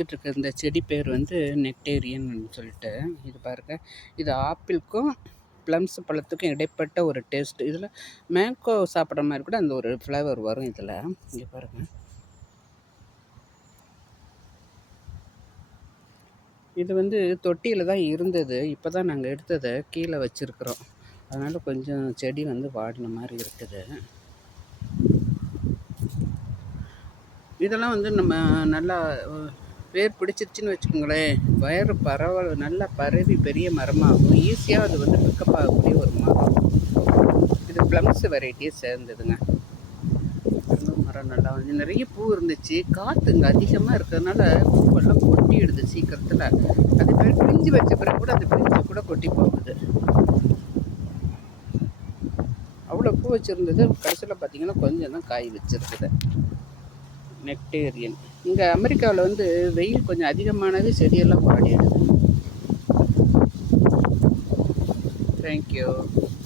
இருக்க இந்த செடி பேர் வந்து நெக்டேரியன் சொல்லிட்டு. இது பாருங்க, இது ஆப்பிளுக்கும் ப்ளம்ஸ் பழத்துக்கும் இடைப்பட்ட ஒரு டேஸ்ட். இதில் மேங்கோ சாப்பிட்ற மாதிரி கூட அந்த ஒரு ஃப்ளேவர் வரும் இதில். இங்கே பாருங்கள், இது வந்து தொட்டியில் தான் இருந்தது. இப்போ தான் நாங்கள் எடுத்ததை கீழே வச்சுருக்குறோம். அதனால் கொஞ்சம் செடி வந்து வாடின மாதிரி இருக்குது. இதெல்லாம் வந்து நம்ம நல்லா வேர் பிடிச்சிருச்சுன்னு வச்சுக்கோங்களேன், வயறு நல்லா பரவி பெரிய மரமாகும். ஈஸியாக அது வந்து பிக்கப் ஆகக்கூடிய ஒரு மரம். இது ப்ளம்ஸ் வெரைட்டியை சேர்ந்ததுங்க. மரம் நல்லா வந்து நிறைய பூ இருந்துச்சு. காற்றுங்க அதிகமாக இருக்கிறதுனால பூவெல்லாம் கொட்டிடுது சீக்கிரத்தில். அதே மாதிரி பிரிஞ்சு வச்ச பிறகு கூட அந்த பிரிஞ்சு கூட கொட்டி போகுது. அவ்வளோ பூ வச்சுருந்தது, கடைசியில் பார்த்திங்கன்னா கொஞ்சம் தான் காய் வச்சுருக்குது. நெக்டேரியன். இங்கே அமெரிக்காவில் வந்து வெயில் கொஞ்சம் அதிகமானது, செடியெல்லாம் வாடிடுது. தேங்க்யூ.